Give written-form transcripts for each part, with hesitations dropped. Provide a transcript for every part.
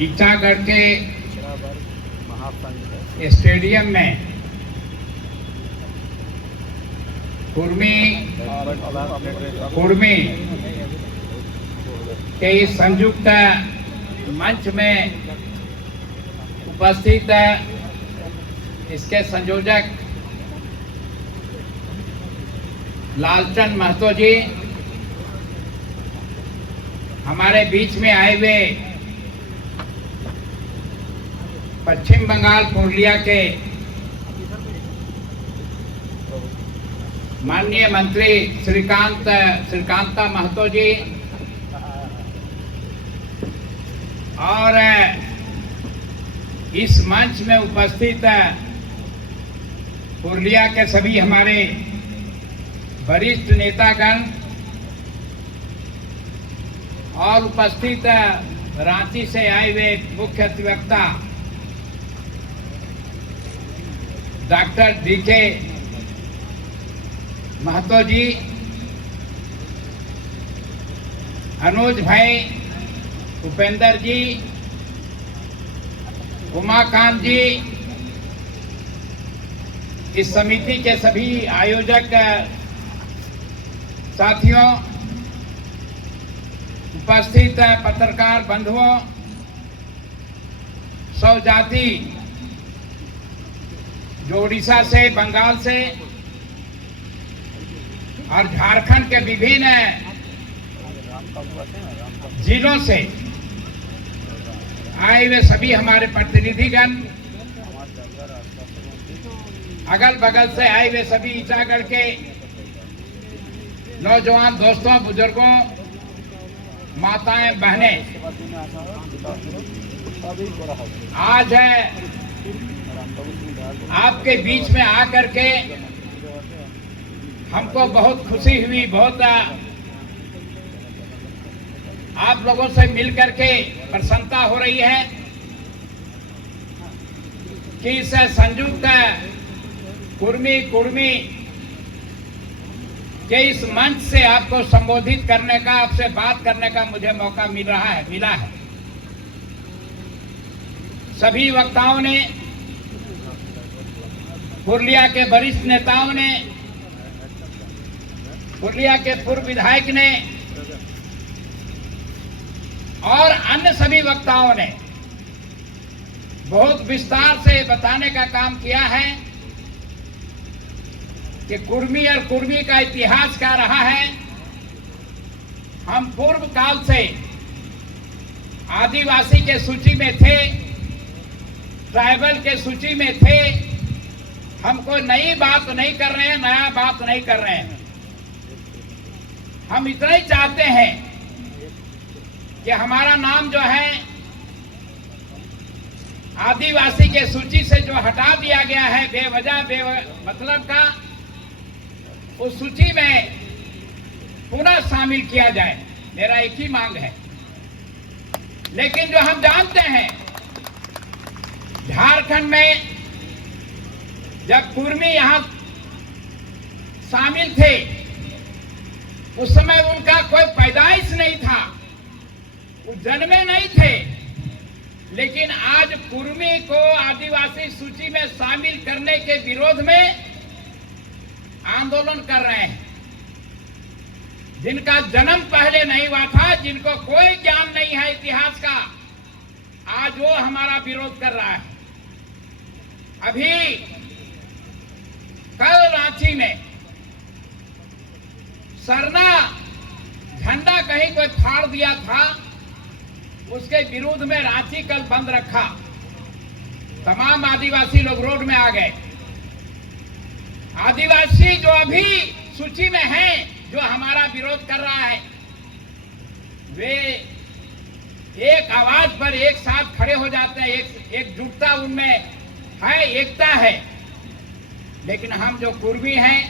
ईटागढ़ के स्टेडियम में कुर्मी के इस संयुक्त मंच में उपस्थित इसके संयोजक लालचंद महतो जी, हमारे बीच में आए हुए पश्चिम बंगाल पुरुलिया के माननीय मंत्री श्रीकांता महतो जी और इस मंच में उपस्थित पुरुलिया के सभी हमारे वरिष्ठ नेतागण और उपस्थित रांची से आए हुए मुख्य अधिवक्ता डॉक्टर डीके महतो जी, अनुज भाई, उपेंद्र जी, उमाकांत जी, इस समिति के सभी आयोजक साथियों, उपस्थित पत्रकार बंधुओं, सौ जाति जो उड़ीसा से, बंगाल से और झारखंड के विभिन्न जिलों से आए हुए सभी हमारे प्रतिनिधिगण, अगल बगल से आए हुए सभी ईटागढ़ के नौजवान दोस्तों, बुजुर्गों, माताएं, बहनें, आज है आपके बीच में आकर के हमको बहुत खुशी हुई, बहुत आप लोगों से मिलकर के प्रसन्नता हो रही है कि इस संयुक्त कुर्मी के इस मंच से आपको संबोधित करने का, आपसे बात करने का मुझे मौका मिला है। सभी वक्ताओं ने, पुरुलिया के वरिष्ठ नेताओं ने, पुरुलिया के पूर्व विधायक ने और अन्य सभी वक्ताओं ने बहुत विस्तार से बताने का काम किया है कि कुर्मी और कुर्मी का इतिहास क्या रहा है। हम पूर्व काल से आदिवासी के सूची में थे, ट्राइबल के सूची में थे। हम कोई नई बात नहीं कर रहे हैं, नया बात नहीं कर रहे हैं। हम इतना ही चाहते हैं कि हमारा नाम जो है आदिवासी के सूची से जो हटा दिया गया है बेवजह मतलब का, उस सूची में पुनः शामिल किया जाए, मेरा एक ही मांग है। लेकिन जो हम जानते हैं, झारखंड में जब कुर्मी यहां शामिल थे उस समय उनका कोई पैदाइश नहीं था, वो जन्मे नहीं थे। लेकिन आज कुर्मी को आदिवासी सूची में शामिल करने के विरोध में आंदोलन कर रहे हैं। जिनका जन्म पहले नहीं हुआ था, जिनको कोई ज्ञान नहीं है इतिहास का, आज वो हमारा विरोध कर रहा है। अभी कल रांची में सरना झंडा कहीं कोई फाड़ दिया था, उसके विरोध में रांची कल बंद रखा। तमाम आदिवासी लोग रोड में आ गए। आदिवासी जो अभी सूची में हैं, जो हमारा विरोध कर रहा है, वे एक आवाज पर एक साथ खड़े हो जाते हैं। एकजुटता उनमें है, एकता है। लेकिन हम जो कुर्मी हैं,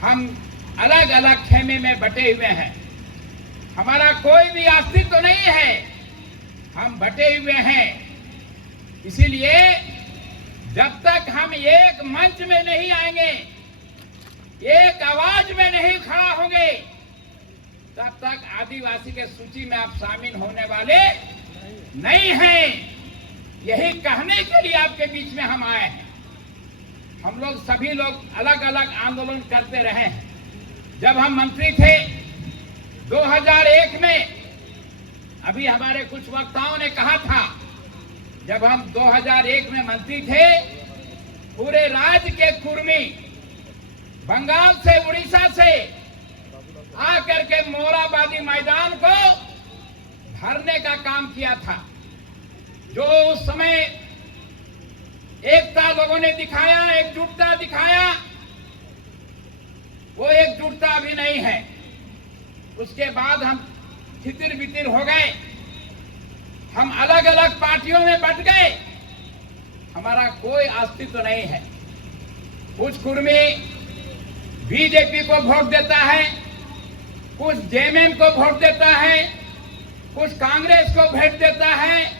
हम अलग अलग खेमे में बटे हुए हैं। हमारा कोई भी अस्तित्व तो नहीं है, हम बटे हुए हैं। इसीलिए जब तक हम एक मंच में नहीं आएंगे, एक आवाज में नहीं खड़ा होंगे, तब तक आदिवासी के सूची में आप शामिल होने वाले नहीं है, यही कहने के लिए आपके बीच में हम आए हैं। हम लोग सभी लोग अलग अलग आंदोलन करते रहे हैं। जब हम मंत्री थे 2001 में, अभी हमारे कुछ वक्ताओं ने कहा था, जब हम 2001 में मंत्री थे, पूरे राज्य के कुर्मी बंगाल से, उड़ीसा से आकर के मोरहाबादी मैदान को भरने का काम किया था। जो उस समय एकता लोगों ने दिखाया, एकजुटता दिखाया, वो एकजुटता अभी नहीं है। उसके बाद हम तितिर बितिर हो गए, हम अलग अलग पार्टियों में बंट गए, हमारा कोई अस्तित्व नहीं है। कुछ कुर्मी बीजेपी को वोट देता है, कुछ जेएमएम को वोट देता है, कुछ कांग्रेस को वोट देता है।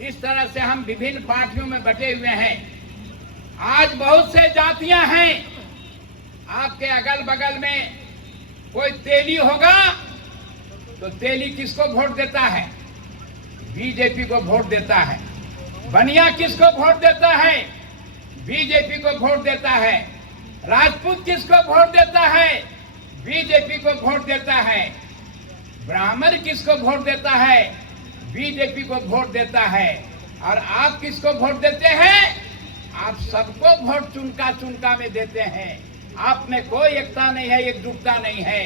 इस तरह से हम विभिन्न पार्टियों में बटे हुए हैं। आज बहुत से जातियां हैं। आपके अगल बगल में कोई तेली होगा तो तेली किसको वोट देता है? बीजेपी को वोट देता है। बनिया किसको वोट देता है? बीजेपी को वोट देता है। राजपूत किसको वोट देता है? बीजेपी को वोट देता है। ब्राह्मण किसको वोट देता है? बीजेपी को वोट देता है। और आप किसको वोट देते हैं? आप सबको वोट चुनका में देते हैं। आप में कोई एकता नहीं है, एकजुटता नहीं है।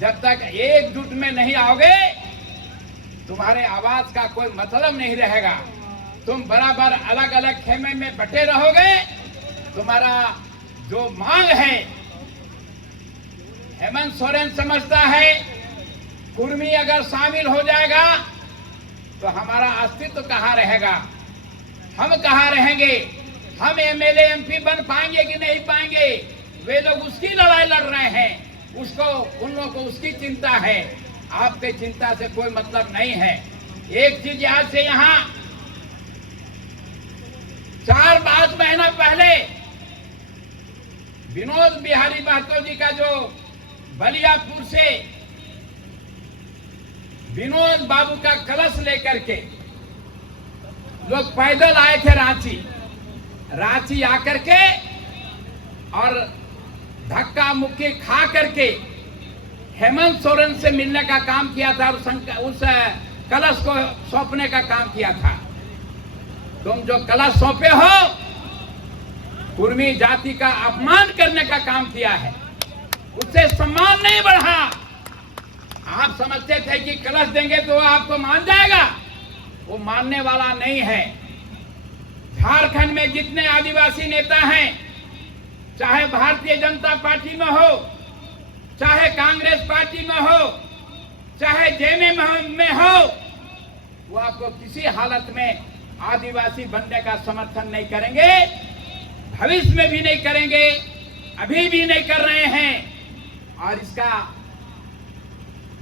जब तक एकजुट में नहीं आओगे, तुम्हारे आवाज का कोई मतलब नहीं रहेगा। तुम बराबर अलग अलग खेमे में बटे रहोगे। तुम्हारा जो मांग है, हेमंत सोरेन समझता है कुर्मी अगर शामिल हो जाएगा तो हमारा अस्तित्व कहाँ रहेगा, हम कहाँ रहेंगे, हम एमएलए एमपी बन पाएंगे कि नहीं पाएंगे। वे लोग उसकी लड़ाई लड़ रहे हैं, उसको, उन लोगों को उसकी चिंता है। आपके चिंता से कोई मतलब नहीं है। एक चीज आज से यहाँ 4-5 महीना पहले विनोद बिहारी महतो जी का जो बलियापुर से विनोद बाबू का कलश लेकर के लोग पैदल आए थे रांची आकर के, और धक्का मुक्की खा करके हेमंत सोरेन से मिलने का काम किया था और उस कलश को सौंपने का काम किया था। तुम जो कलश सौंपे हो, कुर्मी जाति का अपमान करने का काम किया है, उससे सम्मान नहीं बढ़ा। आप समझते थे कि कलश देंगे तो आपको मान जाएगा, वो मानने वाला नहीं है। झारखंड में जितने आदिवासी नेता हैं, चाहे भारतीय जनता पार्टी में हो, चाहे कांग्रेस पार्टी में हो, चाहे जेएमएम में हो, वो आपको किसी हालत में आदिवासी बनने का समर्थन नहीं करेंगे, भविष्य में भी नहीं करेंगे, अभी भी नहीं कर रहे हैं। और इसका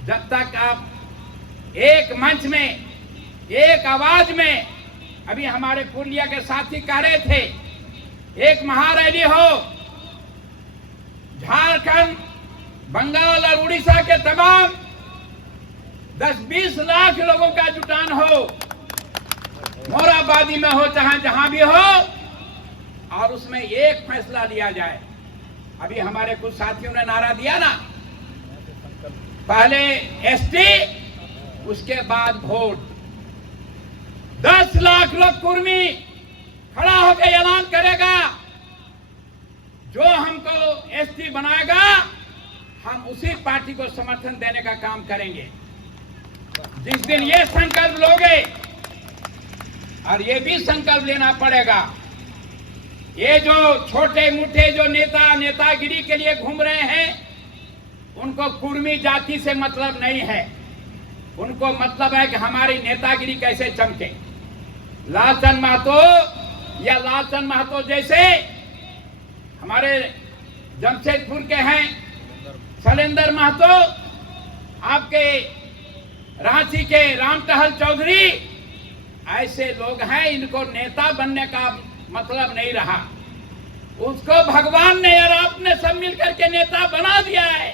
जब तक आप एक मंच में, एक आवाज में, अभी हमारे पूर्णिया के साथी कह रहे थे, एक महारैली हो, झारखंड, बंगाल और उड़ीसा के तमाम 10-20 लाख लोगों का जुटान हो, मोरहाबादी में हो, चाहे जहां भी हो, और उसमें एक फैसला लिया जाए। अभी हमारे कुछ साथियों ने नारा दिया ना, पहले एसटी, उसके बाद वोट। 10 लाख लोग कुर्मी खड़ा होकर ऐलान करेगा, जो हमको एसटी बनाएगा, हम उसी पार्टी को समर्थन देने का काम करेंगे। जिस दिन ये संकल्प लोगे, और ये भी संकल्प लेना पड़ेगा, ये जो छोटे मोटे जो नेतागिरी के लिए घूम रहे हैं, उनको कुर्मी जाति से मतलब नहीं है। उनको मतलब है कि हमारी नेतागिरी कैसे चमके। लालचंद महतो या लालचंद महतो जैसे हमारे जमशेदपुर के हैं, शैलेंद्र महतो, आपके रांची के रामटहल चौधरी, ऐसे लोग हैं। इनको नेता बनने का मतलब नहीं रहा। उसको भगवान ने और आपने सब मिलकर के नेता बना दिया है।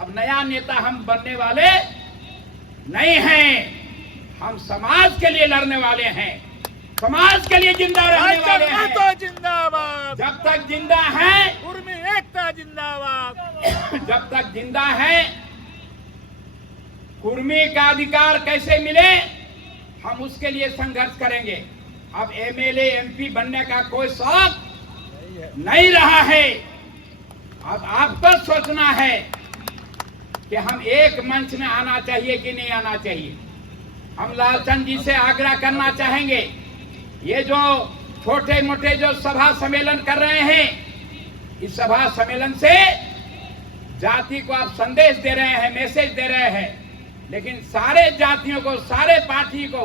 अब नया नेता हम बनने वाले नहीं हैं। हम समाज के लिए लड़ने वाले हैं, समाज के लिए जिंदा रहने वाले हैं। तो जिंदाबाद, जब तक जिंदा है, कुर्मी एकता जिंदाबाद। जब तक जिंदा है, कुर्मी का अधिकार कैसे मिले, हम उसके लिए संघर्ष करेंगे। अब एमएलए एमपी बनने का कोई शौक नहीं रहा है। अब आपको सोचना है कि हम एक मंच में आना चाहिए कि नहीं आना चाहिए। हम लालचंद जी से आग्रह करना चाहेंगे, ये जो छोटे मोटे जो सभा सम्मेलन कर रहे हैं, इस सभा सम्मेलन से जाति को आप संदेश दे रहे हैं, मैसेज दे रहे हैं, लेकिन सारे जातियों को, सारे पार्टी को,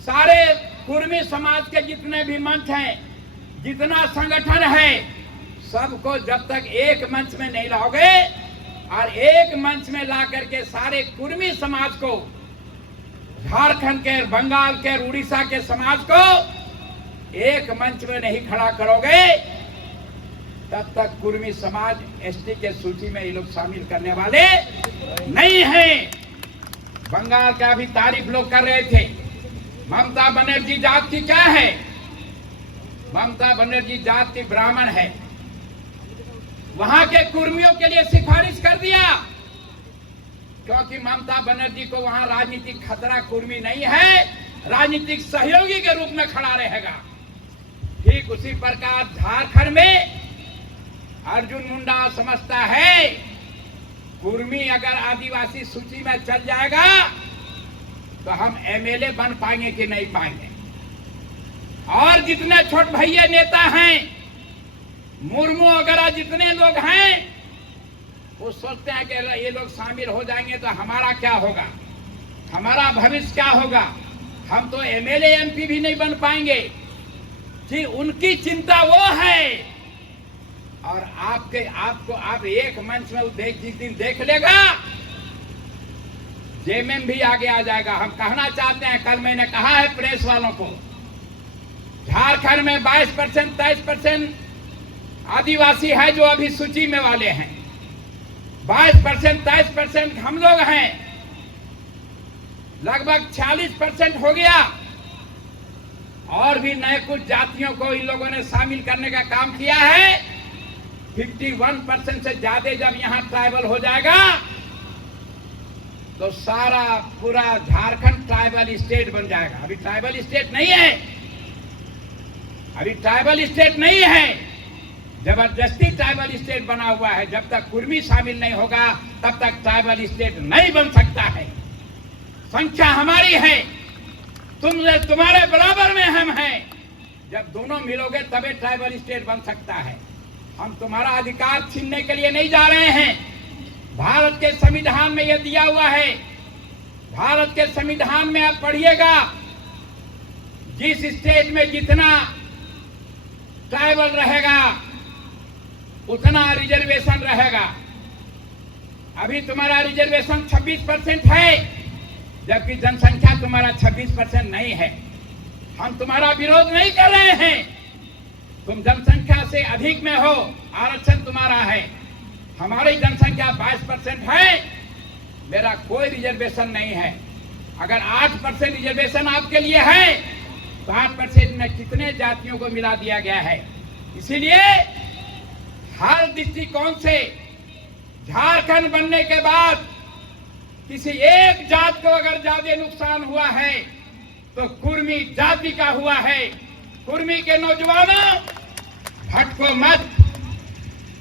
सारे कुर्मी समाज के जितने भी मंच हैं, जितना संगठन है, सबको जब तक एक मंच में नहीं लाओगे और एक मंच में ला करके सारे कुर्मी समाज को, झारखंड के, बंगाल के, उड़ीसा के समाज को एक मंच में नहीं खड़ा करोगे, तब तक कुर्मी समाज एसटी के सूची में ये लोग शामिल करने वाले नहीं हैं। बंगाल का भी तारीफ लोग कर रहे थे। ममता बनर्जी जाति क्या है? ममता बनर्जी जाति ब्राह्मण है। वहां के कुर्मियों के लिए सिफारिश कर दिया, क्योंकि ममता बनर्जी को वहां राजनीतिक खतरा कुर्मी नहीं है, राजनीतिक सहयोगी के रूप में खड़ा रहेगा। ठीक उसी प्रकार झारखंड में अर्जुन मुंडा समझता है कुर्मी अगर आदिवासी सूची में चल जाएगा तो हम एमएलए बन पाएंगे कि नहीं पाएंगे। और जितने छोट भैया नेता हैं, मुर्मू वगैरह जितने लोग हैं, वो सोचते हैं कि ये लोग शामिल हो जाएंगे तो हमारा क्या होगा, हमारा भविष्य क्या होगा, हम तो एमएलए एमपी भी नहीं बन पाएंगे। जी, उनकी चिंता वो है। और आप एक मंच में जिस दिन देख लेगा, जेएमएम भी आगे आ जाएगा। हम कहना चाहते हैं, कल मैंने कहा है प्रेस वालों को, झारखंड में 22% 23% आदिवासी है जो अभी सूची में वाले हैं, 22% 23% हम लोग हैं, लगभग 46% हो गया। और भी नए कुछ जातियों को इन लोगों ने शामिल करने का काम किया है। 51% से ज्यादा जब यहाँ ट्राइबल हो जाएगा तो सारा पूरा झारखंड ट्राइबल स्टेट बन जाएगा। अभी ट्राइबल स्टेट नहीं है, अभी ट्राइबल स्टेट नहीं है, जबरदस्ती ट्राइबल स्टेट बना हुआ है। जब तक कुर्मी शामिल नहीं होगा तब तक ट्राइबल स्टेट नहीं बन सकता है। संख्या हमारी है, तुम्हारे बराबर में हम हैं। जब दोनों मिलोगे तभी ट्राइबल स्टेट बन सकता है। हम तुम्हारा अधिकार छीनने के लिए नहीं जा रहे हैं। भारत के संविधान में यह दिया हुआ है, भारत के संविधान में आप पढ़िएगा, जिस स्टेट में जितना ट्राइबल रहेगा उतना रिजर्वेशन रहेगा। अभी तुम्हारा रिजर्वेशन 26% है, जबकि जनसंख्या तुम्हारा 26% नहीं है। हम तुम्हारा विरोध नहीं कर रहे हैं, तुम जनसंख्या से अधिक में हो, आरक्षण तुम्हारा है। हमारी जनसंख्या 22% है, मेरा कोई रिजर्वेशन नहीं है। अगर 8% रिजर्वेशन आपके लिए है तो 8% में कितने जातियों को मिला दिया गया है। इसीलिए हर दृष्टिकोण से झारखंड बनने के बाद किसी एक जात को अगर ज्यादा नुकसान हुआ है तो कुर्मी जाति का हुआ है। कुर्मी के नौजवानों, भटको मत,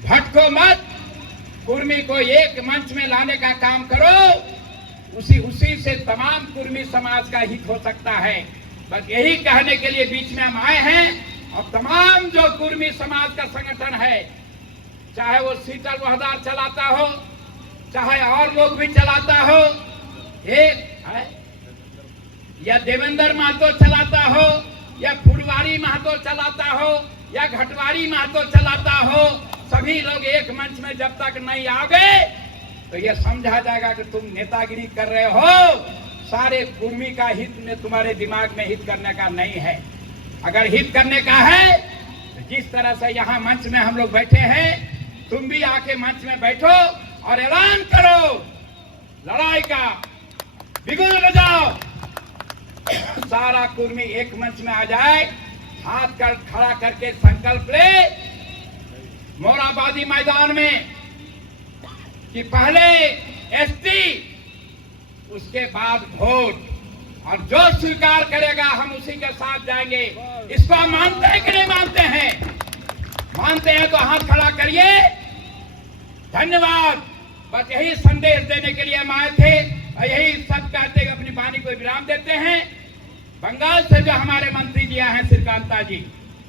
भटको मत। कुर्मी को एक मंच में लाने का काम करो, उसी से तमाम कुर्मी समाज का हित हो सकता है। बस यही कहने के लिए बीच में हम आए हैं। और तमाम जो कुर्मी समाज का संगठन है, चाहे वो शीतल वहदार चलाता हो, चाहे और लोग भी चलाता हो, या देवेंद्र महतो चलाता हो, या फुलवारी महतो चलाता हो, या घटवारी महतो चलाता हो, सभी लोग एक मंच में जब तक नहीं आओगे तो यह समझा जाएगा कि तुम नेतागिरी कर रहे हो। सारे कुर्मी का हित में तुम्हारे दिमाग में हित करने का नहीं है। अगर हित करने का है तो जिस तरह से यहाँ मंच में हम लोग बैठे हैं, तुम भी आके मंच में बैठो और ऐलान करो, लड़ाई का बिगुल बजाओ, सारा कुर्मी एक मंच में आ जाए, हाथ कर खड़ा करके संकल्प ले मोराबादी मैदान में कि पहले एसटी, उसके बाद वोट, और जो स्वीकार करेगा हम उसी के साथ जाएंगे। इसको हम मानते हैं कि नहीं मानते हैं? मानते हैं तो हाथ खड़ा करिए। धन्यवाद। बस यही संदेश देने के लिए हम आए थे और यही सब कहते हुए अपनी वाणी को विराम देते हैं। बंगाल से जो हमारे मंत्री जी हैं श्रीकांता जी,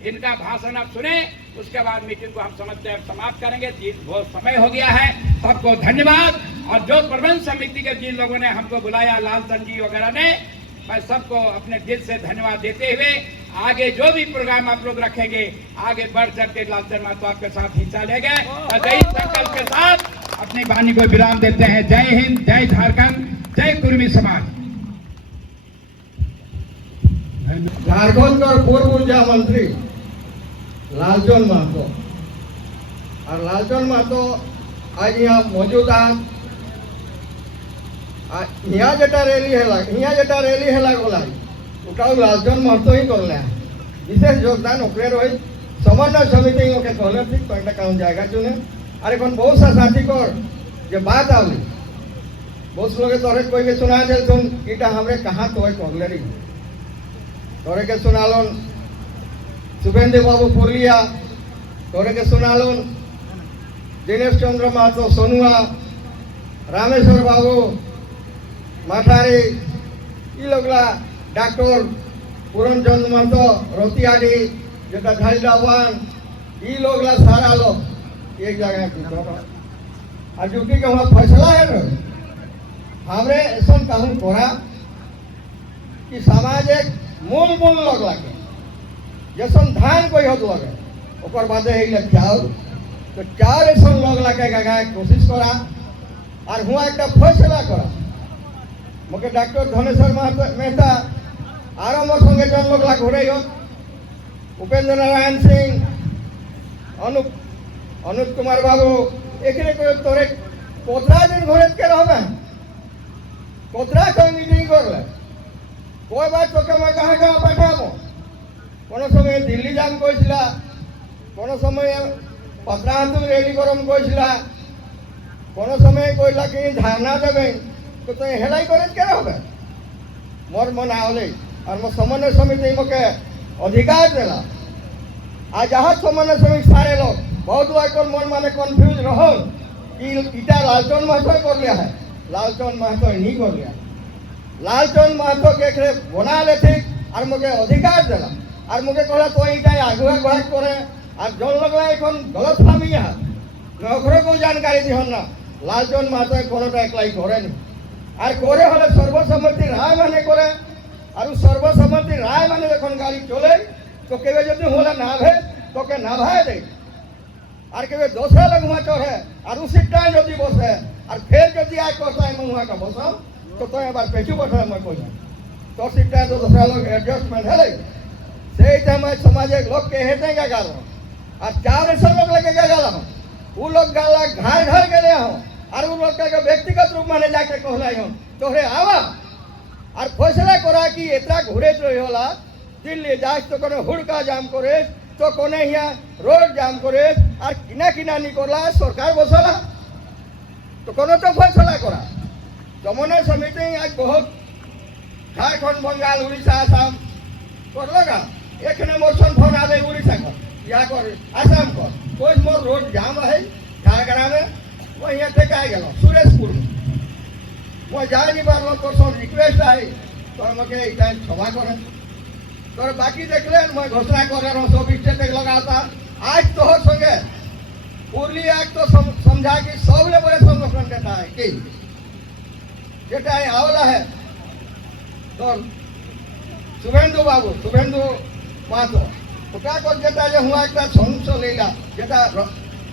इनका भाषण आप सुने, उसके बाद मीटिंग को हम समझते हैं समाप्त करेंगे। बहुत समय हो गया है। सबको धन्यवाद। और जो प्रबंध समिति के जिन लोगों ने हमको बुलाया, लालचंद जी वगैरह ने, मैं सबको अपने दिल से धन्यवाद देते हुए आगे जो भी प्रोग्राम आप लोग रखेंगे, आगे बढ़ चढ़ के लालचंद महतो आपके साथ हिस्सा लेंगे। और यही संकल्प के साथ अपनी वाणी को विराम देते हैं। जय हिंद, जय झारखंड, जय कुर्मी समाज। झारखंड का पूर्व ऊर्जा मंत्री लालचंद महतो और लालचंद महतो आज यहाँ मौजूद यहाँ जेटा रैली है गलाई उटा लालचंद महतो ही करले विशेष योगदान ओकरे रही समन्वय समिति ओके कहले ठीक तो एक जायगा चुने और एखन बहुत सा साथी कर जे बात आवली बहुत लोग तोरे कोई के सुना दे तुम इटा हमरे कहाँ तो कहले रही तोरे के सुनालोन शुभेंदु बाबू पुरलिया, तोरे के सुनालोन दिनेश चंद्र महतो सोनुआ, रामेश्वर बाबू माठारी, ये लोगला डॉक्टर पूरनचंद महतो रोतियाडी, जेटा झालडावान, ये लोगला सारा लोग एक जगह पीछे और जो कि वहाँ फैसला है ना हमरे ऐसा कहूँ कोरा कि समाज एक मूल लोग लगे जैसन धान कोई होत लगे ओकर बाद है चाउर तो चाउर ऐसा लोग लगे गाय कोशिश करा और हुआ एक फैसला करा मुझे डॉक्टर धनेश्वर मेहता आरो मोर संगे जन लोग ला घुरे उपेंद्र नारायण सिंह अनुप कुमार बाबू एक तोरे कोतरा दिन घरे के रहे कोतरा कोई मीटिंग कर ले कोई बात तो मैं कहाँ कहाँ पाठाबो कोनो समय दिल्ली जाम कइसिला कोनो समय पत्राहातु रैली करम कइसिला कोनो समय कइला कि धारणा देबे तो हेलाई करे के होबे मोर मन आवले और मो समन्वय समिति मके अधिकार देला आज जहाँ समन्वय समिति सारे लोग बहुत लोग मन माने कन्फ्यूज रहो कि इटा लालचंद महतो कर लिया है लालचंद महतो नहीं कर लिया लालचंद महतो के बना ले ठीक और मुझे अधिकार दिला और मुझे कहला तो इटा आगुआ भाग करे और जो लोग एखन गलत फामी है नखरे को जानकारी दी ना लालचंद महतो कोनोटा एकलाई करे नहीं और करे हले सर्वसम्मति राय माने करे और सर्वसम्मति राय माने जखन गाड़ी चले तो केवे जदि होला ना भे तो के ना भाई दे और केवे दोसरा लोग वहाँ चढ़े और उसी टाइम जदि बसे और फिर जदि आए करता है वहाँ का बसाओ तो एक बार पेचू बैठा मैं कोई तो सीटा तो दूसरा लोग एडजस्टमेंट है से टाइम समाज एक लोग के हेते क्या गाल और 400 लोग लगे क्या गाल वो लोग गाला घर घर के ले हो और वो लोग का व्यक्तिगत रूप में जाके कहला हो तोहरे आवा और फैसला करा कि इतना घुरे तो होला दिल्ली जाए तो कोने हुड़का जाम करे तो कोने यहाँ रोड जाम करे और किना किना निकला सरकार बसला तो कोनो तो फैसला करा समन्वय समिति आज बहुत झारखंड बंगाल उड़ीसा आसाम कर लगा एक मोशन फोन आले उड़ीसा कर या कर आसाम कर कोई मोर रोड जाम है झारखंड में वो यहाँ टेका गल सुरेशपुर में मैं जा नहीं पार तो रिक्वेस्ट आई तो मुझे क्षमा करे तो बाकी देख ले मैं घोषणा कर रहा हूँ सब स्टेट लगाता आज तो हो संगे पूर्ली आज तो समझा कि सब ले बड़े संगठन देता है कि जेटा है आवला है तो शुभेंदु बाबू शुभेंदु महतो ओटा को जेटा जे हुआ एक संस लेला जेटा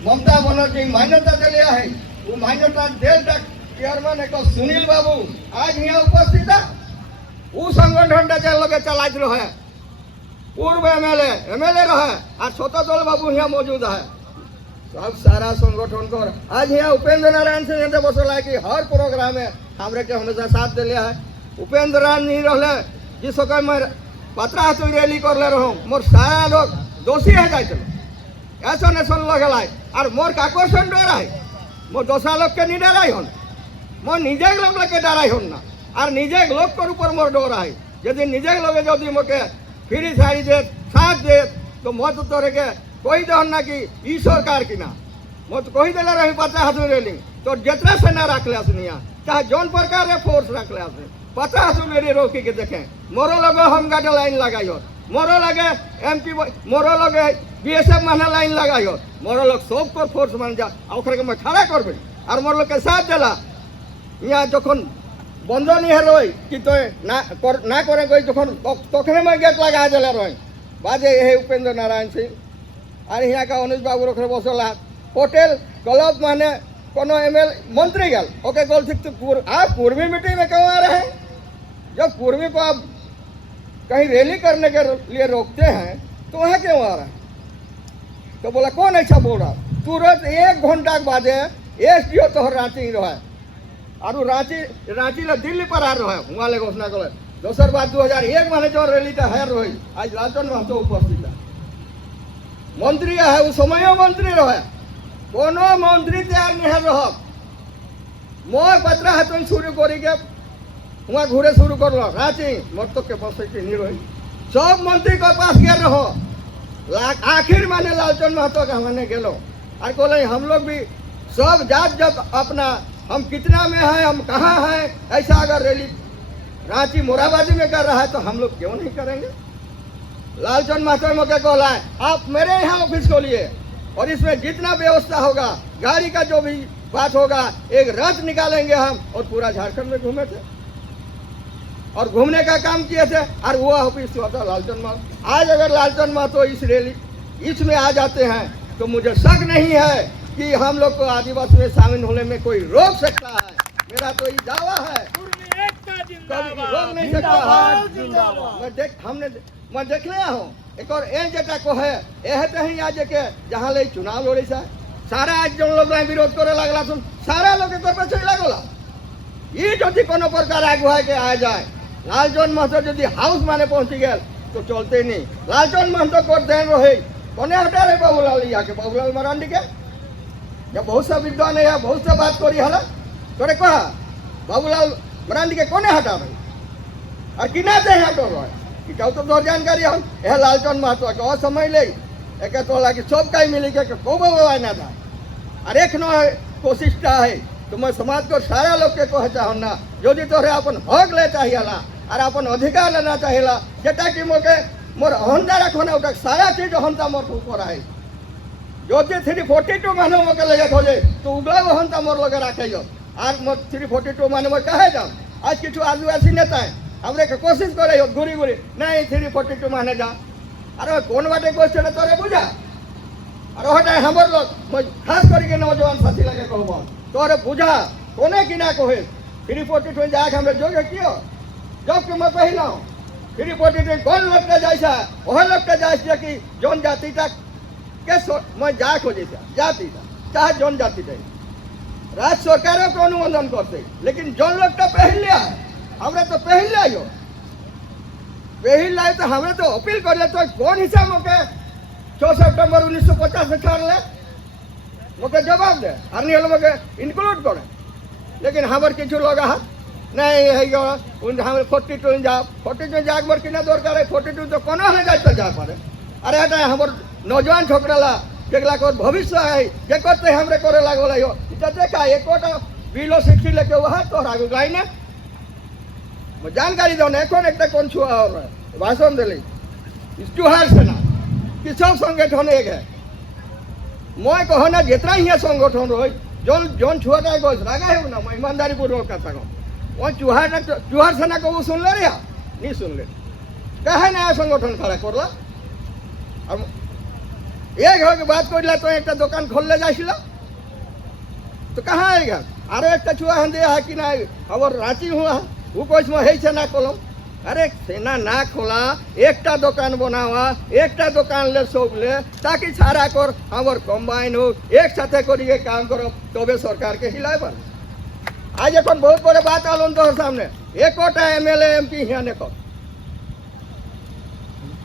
ममता बनर्जी मान्यता दिलिया है वो मान्यता देलटा चेयरमैन एक सुनील बाबू आज यहाँ उपस्थित है वो संगठन जे लगे चलाइत रहे पूर्व एमएलए रहे आज छोटोजल बाबू यहाँ मौजूद है सब सारा संगठन कर आज यहाँ उपेंद्र नारायण सिंह बसला है कि हर प्रोग्राम में हमरे के हमेशा साथ दिलिया है उपेंद्र नारायण नहीं रहे जिस समय मैं पतरा हाथ रैली कर ले रहा हूँ मोर सारा लोग दोषी है जाए ऐसा नेशन लगे और मोर काकोशन डराई मोर दोसरा लोग के नहीं डराई हन मोर निजे लोग के डराई हन ना और निजे लोग कर ऊपर मोर डराई यदि निजे लोग यदि मोके फ्री साड़ी दे साथ दे तो मत तोरे के कोई दहन ना कि ई सरकार की ना मत कोई देला रही पतरा हाथ रैली तो जितना सेना रख ले चाहे जौन प्रकार के फोर्स रख ले 50 मेरी रोकी के देखें मोरो लगे हम गाड़ी लाइन लगाई हो मोरो लगे MP मोरो लगे BSF माने लाइन लगाई हो मोरो लोग सब को फोर्स मान जा ओखरे के मैं खड़ा करबे और मोर लोग के साथ देला यहाँ जखन बंद नहीं है रोई कि तो ना करे कोई जखन तखने में गेट लगा देले रोई बाजे हे उपेंद्र नारायण सिंह और यहाँ का अनुज बाबू रखरे बसला होटल क्लब माने कोनो ML मंत्री गल ओके गोल ठीक तो आप पूर्वी मीटिंग में क्यों आ रहे हैं जब पूर्वी को आप कहीं रैली करने के लिए रोकते हैं तो वहाँ क्यों आ रहा है तो बोला कौन ऐसा बोल रहा तुरंत 1 घंटा के बाद SDO तो रांची रहा और रांची ले दिल्ली पर आ रहा है वहाँ ले घोषणा कर दोसर बात 2001 माने जो रैली था है रही आज लालचंद महतो उपस्थित है मंत्री है उस समय मंत्री रहा कोनो मंत्री तैयार नहीं रह मैं पतरा हाथ शुरू करी के वहाँ घूरे शुरू कर लो रांची मोर तो के बस नहीं रही सब मंत्री के पास गया रहो आखिर माने लालचंद महतो के हमने गेलो और बोले हम लोग भी सब जात जब अपना हम कितना में है हम कहाँ हैं ऐसा अगर रैली रांची मोराबादी में कर रहा है तो हम लोग क्यों नहीं करेंगे लालचंद महतो मौके को लाए आप मेरे यहाँ ऑफिस खोलिए और इसमें जितना व्यवस्था होगा गाड़ी का जो भी बात होगा एक रथ निकालेंगे हम और पूरा झारखंड में घूमे थे और घूमने का काम किए थे और वो ऑफिस हुआ था लालचंद महतो आज अगर लालचंद महतो इस रैली इसमें आ जाते हैं तो मुझे शक नहीं है कि हम लोग को आदिवासी में शामिल होने में कोई रोक सकता है मेरा तो ये दावा है कभी रोक नहीं सकता मैं देख लिया हूँ एक और एन जेटा को है यह तो ही आज के जहाँ ले चुनाव लड़ी सा सारा आज जो लोग विरोध करे लगला सुन सारा लोग एक पीछे लगला ये जो कोनो प्रकार आगुआ के आ जाए लालचंद महतो यदि हाउस माने पहुंची गए तो चलते नहीं लालचंद महतो को देन रहे कोने हटा रहे बाबूलाल यहाँ के बाबूलाल मरांडी के जब बहुत सा विद्वान है बहुत सा बात करी हला तोरे कहा बाबूलाल मरांडी के कोने हटा रहे और किना दे हटो रहे तो दो जानकारी हम यह लालचंद महतो के समय ले एक तो लगे सब कहीं मिली के को बाबा ना था और एक न कोशिश है तो मैं समाज को सारा लोग के कह चाहूँ ना यदि तोरे अपन हक ले चाहिए और अपन अधिकार लेना चाहिए जेटा कि मोके मोर अहंता रखो ना उठक सारा चीज अहंता मोर ऊपर है यदि 342 माने मोके लगे खोजे तो उगला अहंता मोर लगे रखे और मोर 342 माने मैं कहे जाऊँ आज किछु आदिवासी नेता है हमरे के कोशिश करे घूरी घूरी नहीं 342 माने जा अरे कौन बाटे क्वेश्चन तोरे बुझा अरे हटाए हमर लोग खास करके नौजवान साथी लगे कहबो तोरे बुझा कोने की ना कहे 342 जाके हमरे जोगे कियो जब कि मैं पहिला 342 कौन लोग के जाइसा ओह लोग के जाइसा कि जोन जाति तक के मैं जा खोजे जाति चाहे जोन जाति दे राज्य सरकारों को अनुमोदन करते लेकिन जोन लोग तो पहले है हमरे तो पहले आयो तो हमें तो अपील कर ले तो कौन हिसाब मोके 6 सितंबर 1950 से छोड़ ले मोके जवाब दे और नहीं मोके इंक्लूड करे लेकिन हमारे किछु लोग नहीं है हमें 42 जाग मोर किना दरकार है 42 तो कोनो हमें जाते जा पारे अरे हटा हमारे नौजवान छोकरा देखला को भविष्य है जे करते हमरे करे लागल है इता देखा एकोटा बिलो शिक्षी लेके वहां तो आगु गई ना जानकारी दो एक कौन छुआ और भाषण दिली चुहार सेना कि सब संगठन एक है मैं कहो ना जितना ही संगठन रही जोन जोन छुआटा गज लगा है ना मैं ईमानदारी पूर्वक कथा कहूँ वो चुहार सेना को वो सुन ले रहा नहीं सुन ले कहे नया संगठन खड़ा करला और एक हो के बात कर तो एक दुकान खोल ले जाइला तो कहाँ आएगा अरे एक छुआ हंदे है कि ना और रांची हुआ वो कोई है सेना खोलम अरे सेना ना खोला एक दुकान बनावा एक दुकान ले सब ले ताकि सारा कर हमार कम्बाइन हो एक साथे करिए काम करो तबे सरकार के हिलाए पर आज एन बहुत बड़े बात आलन तो सामने एकोटा MLA MP यहाँ ने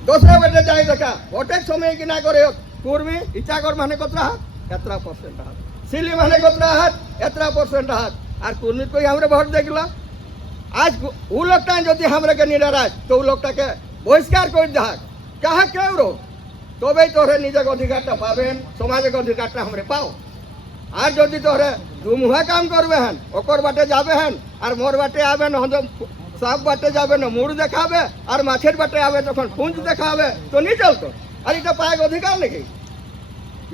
दूसरे बेटे जाए देखा भोटे समय की ना करे कुर्मी इच्छाकर माने कतरा हाथ एतरा परसेंट हाथ सिली माने कतरा हाथ एतरा परसेंट हाथ और कुर्मी कोई हमरे भोट देखला आज उ लोगटा যদি हमरे के निराज तो उ लोगटा के बहिष्कार कर दे कहा क्यों रो तबे तोरे निजक अधिकारटा पाबेन समाजिक अधिकारटा हमरे पाओ আর যদি তোরে দুমুহা কাম করবে হ্যান ওকর বাটে যাবে হ্যান আর মোর বাটে আবে না সাপ বাটে যাবে না মুড় দেখাবে আর মাছের বাটে আবে তখন পুঞ্জ দেখাবে তো নি চলতো আর এটা পায় অধিকার নাকি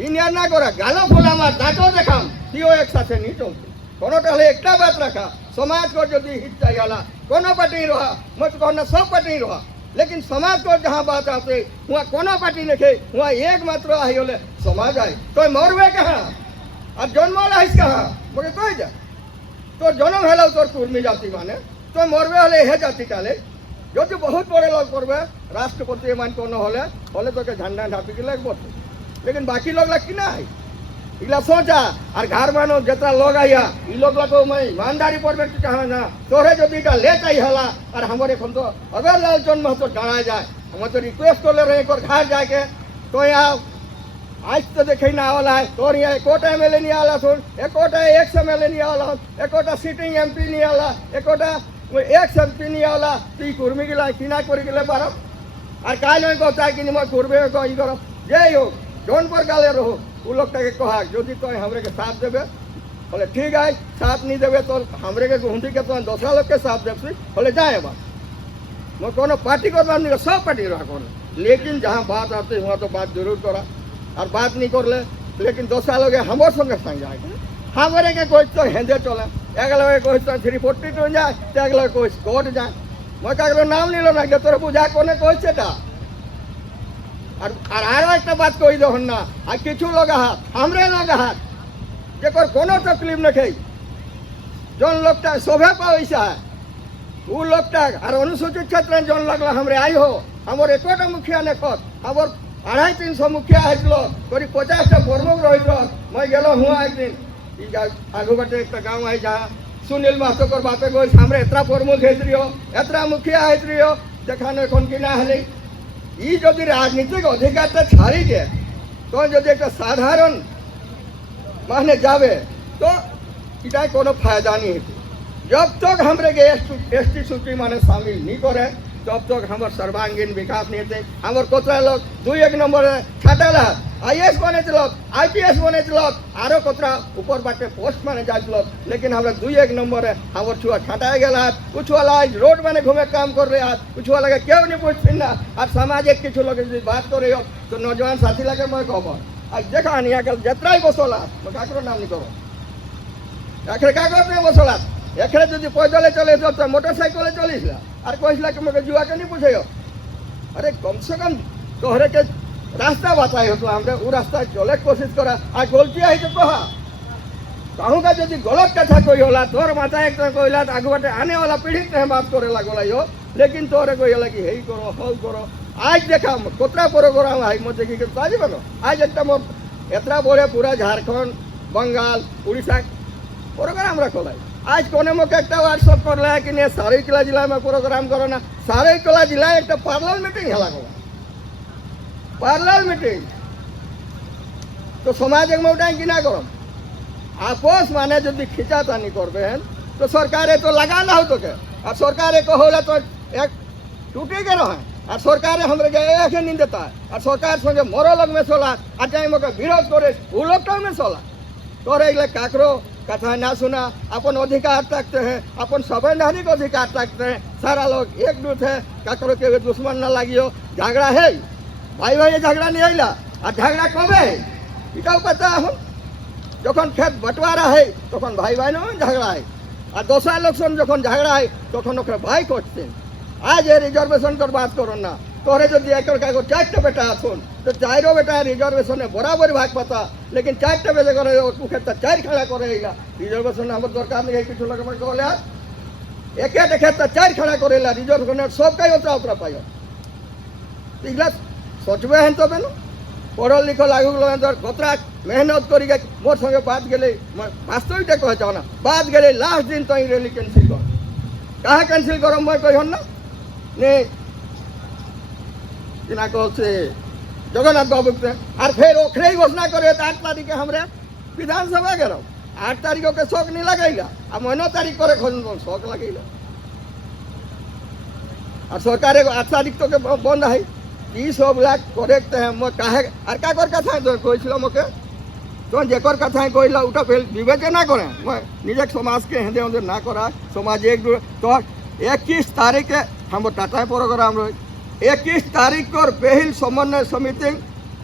ইনিয়ার না করে গালো ফোলা আমার দাঁতও দেখাম তিও একসাথে নি চলতো কোনোটা হলে একটা বাত রাখা সমাজ को যদি हित चाहिए कोनो पार्टी रहा मत कहना सब पार्टी रहा लेकिन समाज को जहाँ बात आते वहाँ कोनो पार्टी नहीं वहाँ एक मात्र आई होले समाज आई तो मरवे कहाँ और जन्म लाइस कहाँ बोले कही जा तो जन्म हेलो तोर कुर्मी जाति माने तो मरवे हले हे जाति काले जो बहुत बड़े लोग करबे राष्ट्रपति मान कोनो हले हले तो के झंडा ढापी के लगबो लेकिन बाकी लोग लग की ना है इला सोचा और घर मानो जितना लोग आया इ लोग को मैं ईमानदारी पर व्यक्ति चाहे ना तोरे जो दीटा ले चाहिए हला और हमारे फोन तो अगर लालचन में तो डाला जाए हम तो रिक्वेस्ट कर ले रहे हैं घर जाके तो यहाँ आज तो देखे ना वाला है तो यहाँ एकोटा एमएलए नहीं आला सुन एकोटा एक्स एमएलए नहीं आला एकोटा सिटिंग एमपी नहीं आला एकोटा एक्स एमपी नहीं आला तो कुर्मी गिला किना करी गिले पार और काल में कहता है कि मैं कुर्मी को ई करो जय हो जोन पर गाले रहो उ लोग के कहा यदि तो हमरे के साथ देवे बोले ठीक है साथ नहीं देवे तो हमरे के गुंडी के तो दूसरा लोग के साथ देवे बोले जाए बात मैं कोनो पार्टी को बात नहीं सब पार्टी रहा कौन लेकिन जहाँ बात आती वहाँ तो बात जरूर करा और बात नहीं कर ले लेकिन दूसरा लोग हमारे संगे संग जाए हमारे के कोई तो हेंदे चले अगले कोई तो 342 जाए अगले कोई कोर्ट जाए मैं कगलो नाम नहीं लो ना तोर बुझा कोने कोई सेटा और आरो एक बात कही दो ना आ किछु लोग हाथ हमरे लोग हाथ जेकर कोनो तकलीफ न खई जोन लोगटा शोभे पैसा है उ लोगटा और अनुसूचित क्षेत्र में जोन लगला हमरे आई हो हमर एकोटा मुखिया ने कत हमर 250-300 मुखिया है लोग करी 50टा प्रमुख रहित मैं गेलो हुआ एक दिन ई आगु बाटे एक गांव है जहां सुनील महतो कर बापे गई हमरे एतरा प्रमुख हेत रियो एतरा मुखिया हेत रियो देखाने कोन की ना हले ई যদি রাজনীতিক অধিকারটা ছাড়ি দিয়ে তো যদি একটা সাধারণ মানে যাবে তো এটা কোনো ফায়দা नहीं है जब तक हमरे के एसटी सूची माने शामिल नहीं करे तब तक हमार सर्वांगीण विकास नहीं होते हमार कोतरा लोग 2-1 नंबर छाटेला आईएएस बने लोग आईपीएस बने लोग आरो कोतरा ऊपर बाटे पोस्ट माने जात लोग लेकिन हमरा 2-1 नंबर है हमार छुआ छाटाए गेला कुछ वाला रोड में घूमे काम कर रहे हाथ कुछ वाला क्यों नहीं पूछते ना और सामाजिक किछु लोग बात कर रहे हो तो नौजवान साथी लगे मैं खबर आज देखा नहीं आकर जतरा ही बसोला मैं काकरो नाम नहीं करो आखिर कागज नहीं बसोला एखरे যদি पैदल चले तो मोटरसाइकिल चलिस और कहला कि मैं जुआ के नहीं पूछे अरे कम से कम तोहरे के रास्ता बताए हो तो हमरे वो रास्ता चले कोशिश करा आज गलती है तो कहा कहूँगा यदि गलत कथा कोई होला तोर माता एक कहला आगू बाटे आने वाला पीढ़ी से बात करे लगला यो लेकिन तोरे कहला कि हे करो हल करो आज देखा कोतरा प्रोग्राम है मैं देखी के ताजी बनो आज एक मोर एतरा बोले पूरा झारखंड बंगाल उड़ीसा प्रोग्राम रखला आज कोने मौके एक व्हाट्सअप कर रहा है कि नहीं सारे जिला में प्रोग्राम करो ना सारे जिला एक पार्लर मीटिंग है पार्लर मीटिंग तो समाज में उठाएं कि ना करो आपस माने जो खिंचातानी करबे हैं तो सरकार तो लगा ना हो तो के और सरकार को होला तो एक टूटे के रहे और सरकार हमरे एक नहीं देता है और सरकार संगे मोरो लोग में सोला और टाइम का विरोध करे वो लोग में सोला तो काकरो कथा ना सुना अपन अधिकार तकते हैं अपन संवैधानिक अधिकार तकते हैं सारा लोग एकजुट है काकरो के दुश्मन ना लगियो झगड़ा है भाई भाई झगड़ा नहीं आइला और झगड़ा कब है इटा पता हम जखन खेत बंटवारा है तखन भाई भाई ना झगड़ा है और दूसरा लोग सन जखन झगड़ा है तखन ओकरा भाई कटते आज ये रिजर्वेशन कर बात करो ना तोरे जो दिया कर कागो 4टा बेटा सुन तो 4 बेटा रिजर्वेशन है बराबर भाग पता लेकिन 4टा बेटे करे तू खेत 4 खड़ा करेगा रिजर्वेशन हमर सरकार ने किछु लगे में कहले एक खेत 4 खड़ा करेला रिजर्वेशन सब कई उतरा उतरा पायो इगला सोचबे हन तो बेनो पढ़ल लिखल लागू अंदर कतरा मेहनत करी के मोर संगे बात गेले वास्तविक कह चाहो ना बात गेले लास्ट दिन तो रैली कैंसिल कर कहा कैंसिल करो मैं कहियो ना ने किना कह से जगन्नाथ बाबू से और फिर ओखरे ही घोषणा करे 8 तारीख के हमरे विधानसभा के 8 तारीख के शौक नहीं लगेगा आ 9 तारीख करे खोज शौक लगेगा और सरकार 8 तारीख तो के बंद है ई सब लाख करेक्ट है मैं काहे और का कर कथा तो कइছিল मके तो जेकर कथा कइला उठा फेल विवेचना करे मैं निजे समाज के हेदे ओदे ना करा समाज एक तो 21 तारीख के हम टाटा प्रोग्राम रही 21 तारीख को पहल समन्वय समिति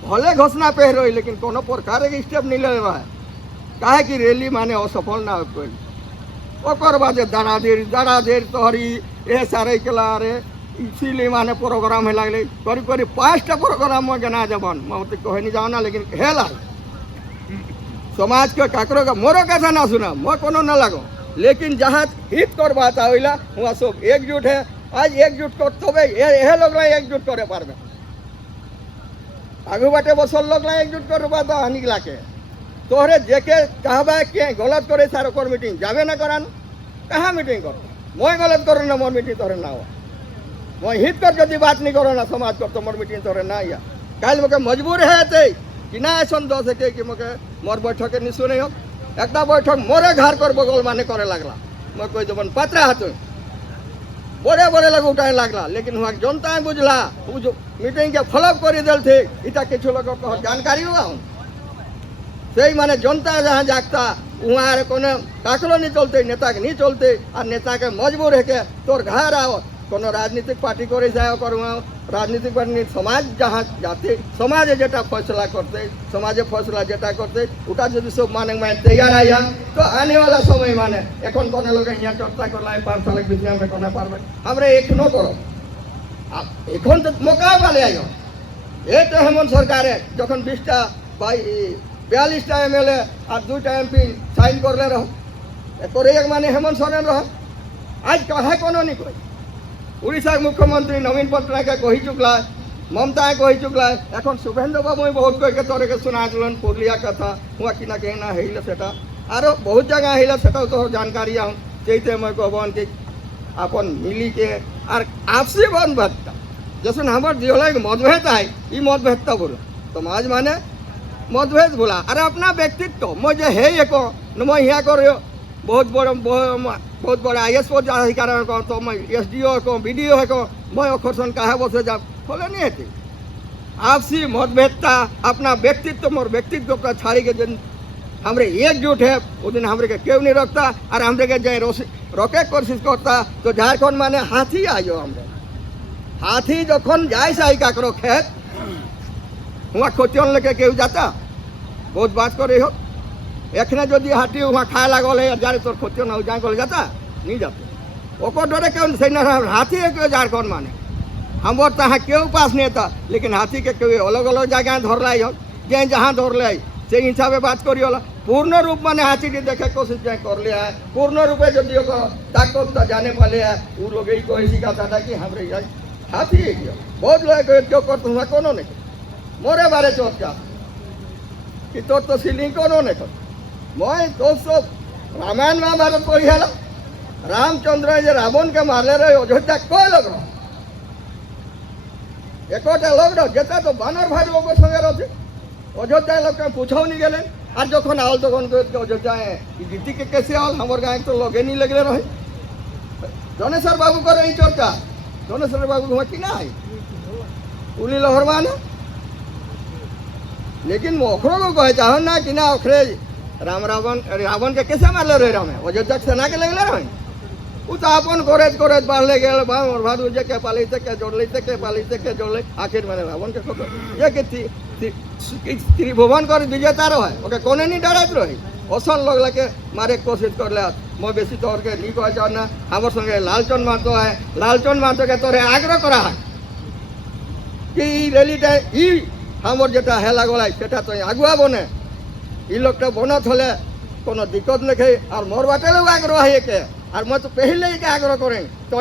भले घोषणा पे रही लेकिन कोनो प्रकार के स्टेप नहीं ले रहा है काहे कि रैली माने असफल ना हो ओकर बाद दारादेर तोहरी ए सारे केला रे इसीलिए माने प्रोग्राम है लगले करीब करीब 5टा प्रोग्राम में गना जबान मैं तो कहे नहीं जाना लेकिन हेला समाज के काकरो का मोरो कथा ना सुना मैं कोनो ना लगो लेकिन जहाँ हित कर बात आवेला वहाँ सब एकजुट है आज एकजुट कर तो ये लोग एकजुट करे पारबे आगू बाटे बसल लोग एकजुट कर बात हानि लाके तोहरे जेके कहबा के गलत करे सारो कर मीटिंग जाबे ना करान कहाँ मीटिंग कर मैं गलत करो ना मोर मीटिंग तोरे ना हो मैं हित कर जदि बात नहीं करो ना समाज कर तो मोर मीटिंग तोरे ना या काल मके मजबूर है ते कि ना ऐसा दस है कि मके मोर बैठक के नहीं सुने हो एकटा बैठक मोरे घर कर बगल माने करे लगला मैं कोई जबन पात्रा हाथ बड़े बड़े लोग उठाए लगला लेकिन वहाँ जनता बुझला जो मीटिंग के फॉलोअप कर दिल थे इटा किछु लोग जानकारी हुआ से माने जनता जहाँ जागता वहाँ कोनो काकलो नहीं चलते नेता के नहीं चलते और नेता के मजबूर है के तोर घर आओ कोनो राजनीतिक पार्टी करे जाए और वहाँ राजनीतिक पार्टी समाज जहाँ जाते समाज जेटा फैसला करते समाजे फैसला जेटा करते उठा जो सब माने मैं तैयार आया तो आने वाला समय माने एखन कोनो लोग यहाँ चर्चा करला 5 साल के बीच में कोना पारबे हमरे एखनो करो एखन तो मौका वाले आयो ए तो हेमंत सरकार जखन 20टा 42टा एमएलए और 2टा एमपी साइन करले रहो एक माने हेमंत सोरेन रहो आज कहे कोनो नहीं कोई उड़ीसा मुख्यमंत्री नवीन पटनायक कही चुकला ममता कही चुकला এখন শুভেন্দু বাবু बहुत कह तोरे के सुना दिलन पुरलिया कथा हुआ कि ना कहीं ना हेला सेटा आरो बहुत जगह हेला सेटा तो जानकारी हम चैते मैं कहबन कि अपन मिली के और आपसी बन भत्ता जैसे हमार दिहला मतभेद है ई मतभेदता बोला समाज माने मतभेद बोला अरे अपना व्यक्तित्व मुझे है एको मैं यहाँ करो बहुत बड़ा IS पद अधिकारी को तो मैं SDO को BDO है को मैं अखरसन कहे बसे जा बोले नहीं है आपसी मतभेदता अपना व्यक्तित्व मोर व्यक्तित्व का छाड़ी के दिन हमरे एकजुट है वो दिन हमरे के क्यों नहीं रखता और हमरे के जाए रोके कोशिश करता तो झारखंड माने हाथी आयो हमरे हाथी जखन जाए से काकरो खेत वहाँ खोतियन लेके क्यों जाता बहुत बात करे हो एखने जदि हाथी वहाँ खाए लागल है जारे तोर खोतियो ना जाए गल जाता नहीं जाते ओकर डरे क्यों से हाथी है क्यों झारखंड माने हमार तहाँ क्यों पास नहीं था लेकिन हाथी के क्यों अलग अलग जगह धर लाई हो जे जहाँ धर ले से हिसाबे बात करी पूर्ण रूप माने हाथी के देखे कोशिश जाए कर लिया है पूर्ण रूपे जदि ताकत जाने पाले है वो लोग यही को सिखाता था कि हमरे हाथी है क्यों बहुत लोग क्यों कर तुम्हें कोनो नहीं मोरे बारे चर्चा कि तोर तो सीलिंग कोनो नहीं कर मैं तो सब रामायण महाभारत पढ़ी है रामचंद्र जे रावण के मारले रहे अयोध्या कोई लोग एकोटा लोग जेता तो बानर भाई लोग संगे रहे अयोध्या लोग पूछो नहीं गए और जखन आल तक अयोध्या जीती के कैसे आल हमारे गाँव तो लगे नहीं लगे रहे जनेश्वर बाबू कर रही चर्चा जनेश्वर बाबू हुआ कि ना है उली लहरवा ना लेकिन ओखरो को कहे चाहो ना कि ना ओखरे रावण के कैसे मारले रहे राम अयोध्या सेना के लगले रहे वो तो अपन करे बढ़ले गए भादु जे के पालिते के जोड़ले के पालिते के जोड़ले आखिर में रावण के खबर ये कि त्रिभुवन कर विजेता रहे ओके कोने नहीं डरत रहे असल लोग लगे मारे कोशिश कर ले मैं बेसी तौर के नहीं कह चाहना हमारे संगे लालचंद महतो है लालचंद महतो के तोरे आग्रह करा है कि रैली हमार जेटा हेला गलाई सेटा तो आगुआ बने ई लोग तो बनत हले कोनो दिक्कत नहीं और मोर बाटे लोग आग्रह है के और मैं तो पहले ही के आग्रह करें तो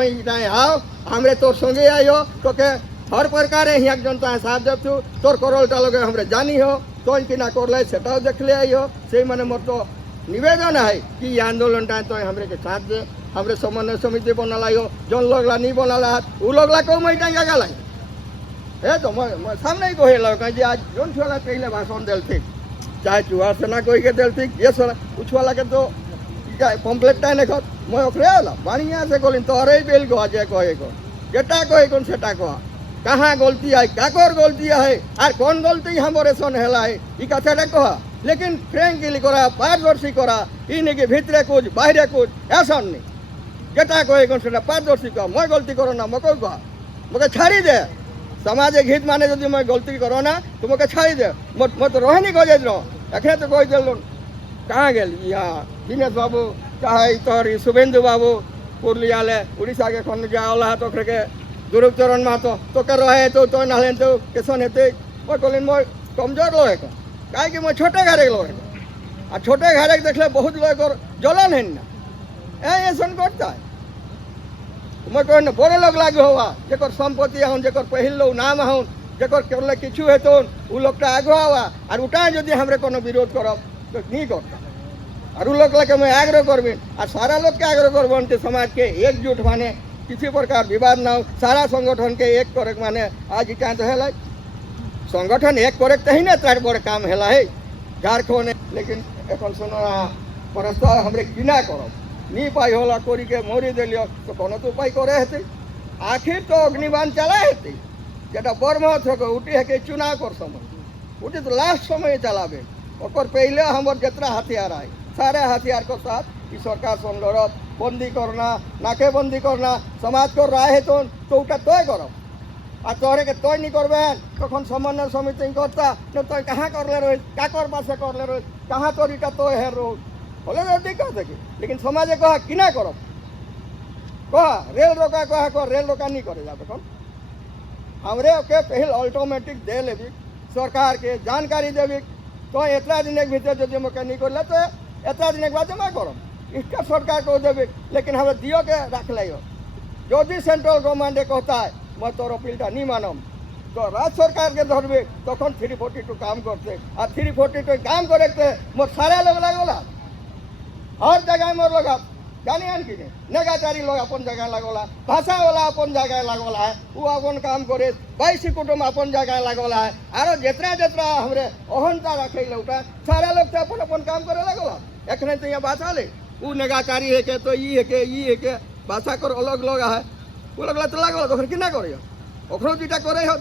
आओ हमरे तोर संगे आयो तो के हर प्रकार यहाँ जनता साथ जब तू तोर करोलटा लगे हमरे जानी हो तो कि ना कर ले सेटाओ देख ले आइयो से माने मोर तो निवेदन है कि आंदोलन तो हमरे के साथ दे हमरे समन्वय समिति बना लाइयो जन लोगला नहीं बना ला वो लोगला को मैं जगह लाई ए तो मैं सामने ही कहेला कहीं आज जोन छुआ कहले भाषण देल ठीक चाहे चुहार सेना कोई के देल ठीक ये सोला कुछ वाला के तो पम्पलेटटा ने खत मैं ओकरे आला बढ़िया से गोलिन तोरे बेल गो जे कहे को जेटा कहे कोन सेटा कह कहाँ गलती है काकर गलती है और कौन गलती हमरे सन हेला है ई कथाटा कह लेकिन फ्रेंकली करा पारदर्शी करा इन के भितरे कुछ बाहरे कुछ ऐसा नहीं जेटा कहे कोन सेटा पारदर्शी कह मैं गलती करो ना मको कह मके छाड़ी दे समाजे हित माने यदि मैं गलती करो ना तो मके छाड़ी दे मत रोहिणी कह जाइत रहो एखने तो कह दिल कहाँ गेल यहाँ दिनेश बाबू चाहे तोहर शुभेंदु बाबू पुरलिया ले उड़ीसा के खन जाओला तो के ध्रुवचरण महतो तो के रहे तो नाले तो केसन हेते मैं कहलिन मैं कमजोर लोग कहे कि मैं छोटे घरे लोग और छोटे घरे देखले बहुत लोग जलन है ना ऐसा करता है मैं कहना बड़े लोग लागे हुआ जकर संपत्ति हूँ जकर पहिल लोग नाम हूँ जकर करले किछु हेतु उ लोगटा आगे आवा और उठा यदि हमरे कोनो विरोध करब तो नहीं करता और उ लोग लगे मैं आग्रह करबी और सारा लोग के आग्रह करबन कि समाज के एकजुट माने किसी प्रकार विवाद ना हो सारा संगठन के एक करे माने आज क्या तो है संगठन एक करे तही ना तार बड़े काम है झारखंड लेकिन एखन सुनो परस्पर हमरे किना करब नहीं पाई होला कोरी के मोरी दिलियो तो कोनो तो उपाय करे हेते आखिर तो अग्निबाण चला हेते जेटा बर्मत हो उठी है के चुनाव कर समय उठी तो लास्ट समय चलाबे ओकर पहले हमर जितना हथियार आए सारे हथियार के साथ इस सरकार से लड़ब बंदी करना नाकेबंदी करना समाज को राय है तो उठा तय करब आ तोहरे के तय नहीं करबे तखन समन्वय समिति करता तो तय कहाँ करले रही काकर पासे करले रही कहाँ तोरीटा तय है रो बोले तो दिक्कत है लेकिन समाजे कहा किना करब कह रेल रोका कहा कर रेल रोका नहीं करे जाते कौन हमरे के पहल ऑटोमेटिक दे लेबी सरकार के जानकारी देवी तो इतना दिन के भीतर जो मौका नहीं कर तो इतना दिन के बाद जमा करब इसका सरकार को देवी लेकिन हम दियो के रख लियो जो भी सेंट्रल गवर्नमेंट कहता है मैं तोर अपीलटा नहीं मानम तो राज्य सरकार के धरबे तक 342 काम करते और 342 काम करे मोर सारे लोग लगोला हर जगह मोर लोग जानिए कि नेगाचारी लोग अपन जगह लगोला भाषा वाला अपन जगह लगोला है वो अपन काम करे वैश्य कुटुंब अपन जगह लगोला है आरो जितना जितना हमरे अहंता रखे लौटा सारा लोग तो अपन अपन काम करे लगोला एखने तो यहाँ भाषा ले वो नेगाचारी है के तो ये है के भाषा कर अलग लोग है वो लगला तो लगोला तो फिर किना करे ओकरो दुटा करे हो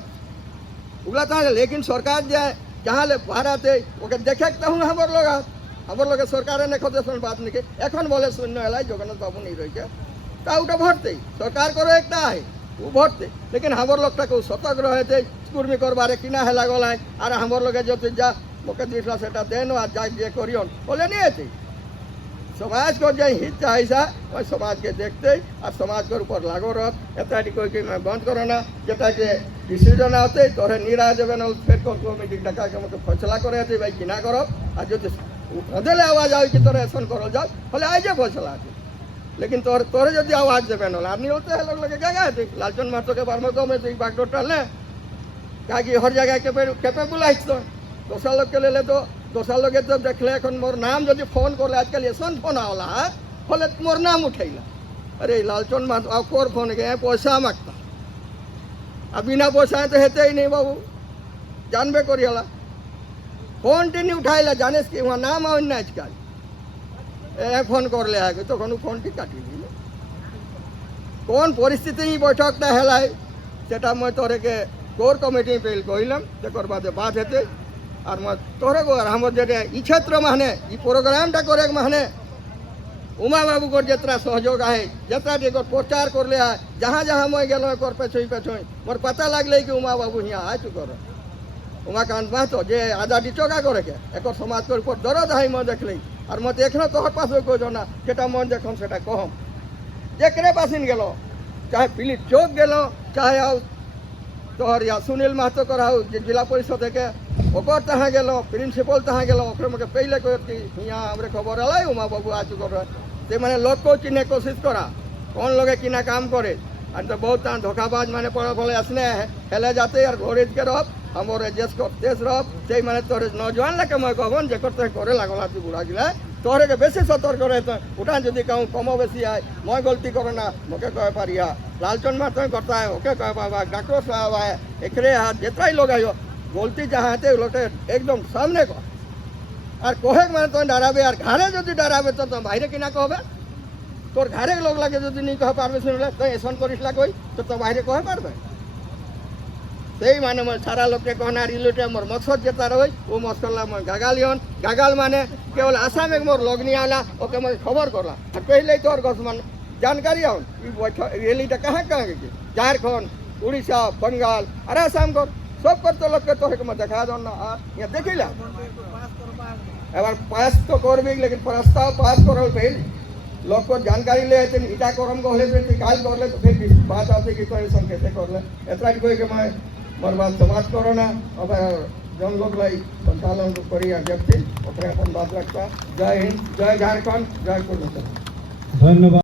उगला तो लेकिन सरकार जाए जहाँ ले भारत है ओके देखे तो हूँ हमर लोग सरकार ने खोदे सुन बात नहीं के एखन बोले शून्य है जगन्नाथ बाबू नहीं रही ता उठा भरते सरकार करो एक है वो भरते लेकिन हमर लोग को सतर्क रहे थे कुर्मी करबारे किना है लागल है और हमर लोग जो जा मोके दिखला सेटा देनो आ जा जे करियन बोले नहीं आते समाज को जो हित चाहिए वही समाज के देखते और समाज के ऊपर लागू रह एता कोई कि मैं बंद करो ना जेटा के डिसीजन आते तोरे निरा देवे ना फिर कमिटी डका के मके फैसला करे थे भाई किना करो और जो अदेले आवाज आई कि तोरे ऐसा करो जाओ बोले आइजे फैसला लेकिन तोरे जो आवाज देवे ना नहीं होते है लोग लगे क्या थे लालचंद महतो के बारे में तो मैं बागडोर टालने क्या कि हर जगह कैपेबल है तो दोसर लोग के ले तो दोसर लोग तो देखले एखन मोर नाम जो फोन कर आजकल ऐसा फोन आवला है बोले मोर नाम उठेला अरे लालचंद महतो कोर फोन के पैसा मांगता अब बिना पैसा तो हेते ही नहीं बाबू जानबे करियला फोन टी नहीं उठाइला जाने कि वहाँ नाम आवन ना आजकल फोन कर ले आगे तो फोन टी काटी दी कौन परिस्थिति ही बैठकटा है सेटा मैं तोरे के कोर कमिटी पे कहलम तक बाद बात हेते और मैं तोरे को हम जे क्षेत्र माने प्रोग्रामटा करे माने उमा बाबू को जितना सहयोग है जितना प्रचार कर ले जहाँ जहाँ मैं गल पेछोई मोर पता लगल कि उमा बाबू यहाँ आ चुकर उमाकांत महतो जे आजादी चौका करे के एक समाज के ऊपर दर्द है मैं देख ली और मैं देखना तोहर पास को जो ना जेटा मन देखम सेटा कहम जेकरे पासिन गेलो चाहे पिलिट चौक गेलो चाहे आओ तोहर या सुनील महतो कराऊ जिला परिषद के ओकर तहाँ गेलो प्रिंसिपल तहाँ गेलो ओकरे मके पहले कह कि यहाँ हमरे खबर आला उमा बाबू आ चुकर ते माने लोग को चिन्हे कोशिश करा कौन लोगे किना काम करे और तो बहुत धोखाबाज माने पड़े बोले असने हेले जाते यार घोड़े के रह हमारे देश को तेज रह से माने तोरे नौजवान लगे मैं कहन जेकर तो करे लागला तू बुढ़ा गिला तोहरे के बेसी सतर्क रहते उठा जदि कहूँ कम बेसी आए मैं गलती करो ना मोके कह पारिया लालचन महतो करता है ओके कह पाबा डॉक्टर साहब आए एकरे हाथ जितना लोग आयो गलती जहाँ है लोग एकदम सामने कह और कहे मैं तो डराबे और घरे जो डराबे तो बाहर कि ना कहबे तोर घरे लोग लगे जो नहीं कह पारबे सुनले तो ऐसा करिसला कोई तो बाहर कह पारबे सही माने मैं सारा लोग के कहना रिलेटे मोर मकसद जेता रही वो मसला मैं गागालियन गागाल माने केवल आशा में मोर लोग नहीं आला ओके मैं खबर करला और पहले तोर गस मन जानकारी आउन रेली कहाँ कहाँ गई झारखंड उड़ीसा बंगाल अरे आसाम कर सब कर तो लोग के तोहरे के मैं देखा दो ना यहाँ देख ला एबार पास तो करबे लेकिन प्रस्ताव पास करल पहले लोग को जानकारी ले आते इटा करम को हले काल कर ले तो फिर बात आती कि तो ऐसा कैसे कर ले एतरा कोई के मैं मोर बात समाज करो ना अब जन लोग लाई संचालन को करी व्यक्ति ओकरे अपन बात रखता जय हिंद जय झारखंड जय कोलकाता धन्यवाद।